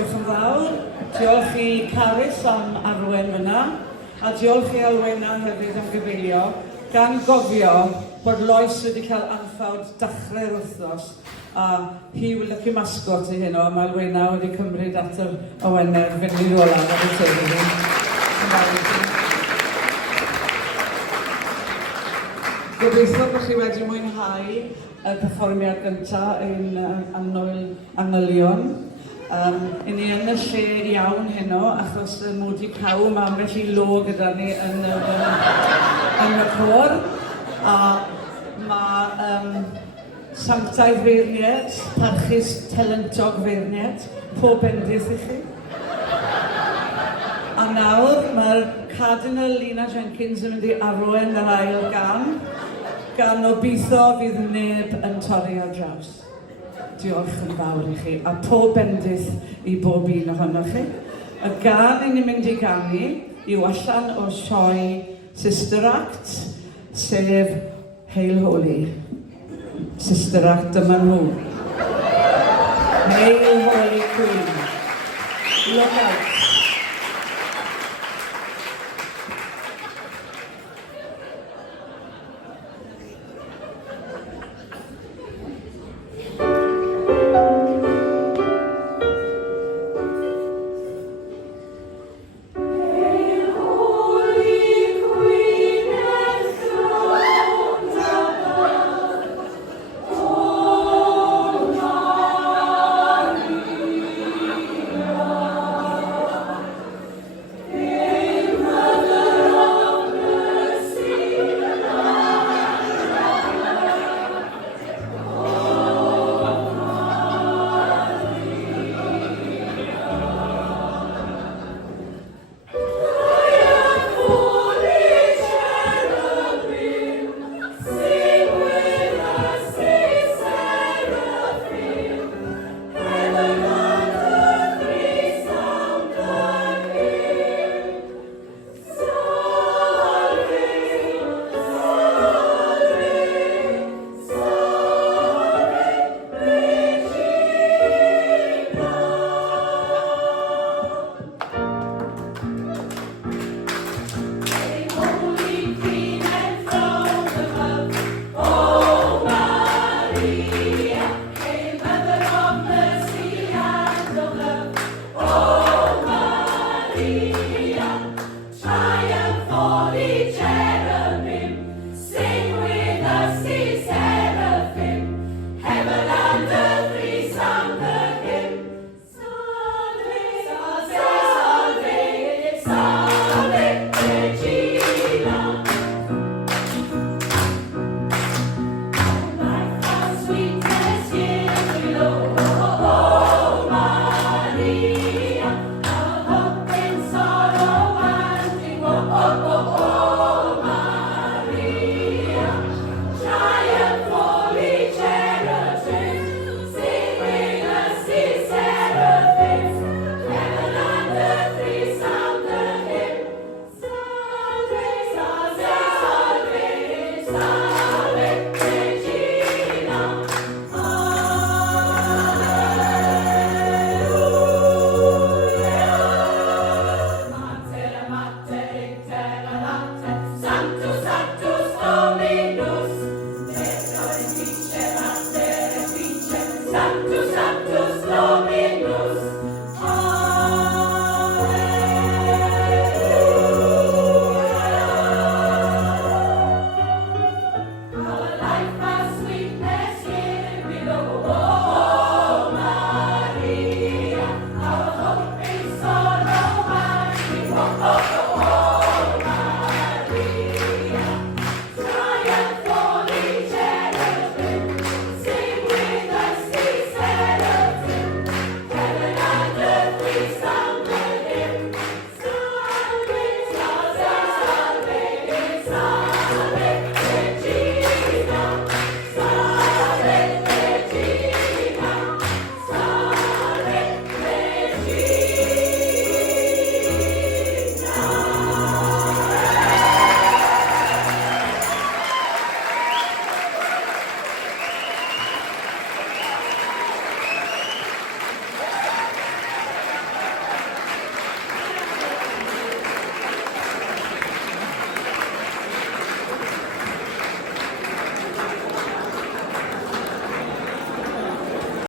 Diolch yn fawr. Diolch i Carys am arwen fyna. A diolch i Alwena hefyd am gyfeilio. Gan gofio bod Lois wedi cael anffawd dechrau'r wythnos. A hi yw lycu masgot i heno. Mae Alwena wedi cymryd at yr awenau fyny olaf ar y teulu. Gobeithio bod chi wedi mwynhau y perfformiad gyntaf ein anylion. I ni yn y lle iawn heno, achos mod i cael mae ambell i lo gyda ni yn y côr. A mae sanctaidd feirniad, parchus telentog feirniad, pob bendith i chi. A nawr mae'r Cardinal Lina Jenkins yn mynd i arwain yr ail gan obeithio fydd neb yn torri ar draws. Diolch yn fawr i chi, a pob bendith i bob un ohonoch chi. Y gan i ni'n mynd i ganu yw allan o sioe Sister Act, sef Hail Holy. Sister Act yma nhw. Hail Holy Queen. Look out. Triumph, Holy Church.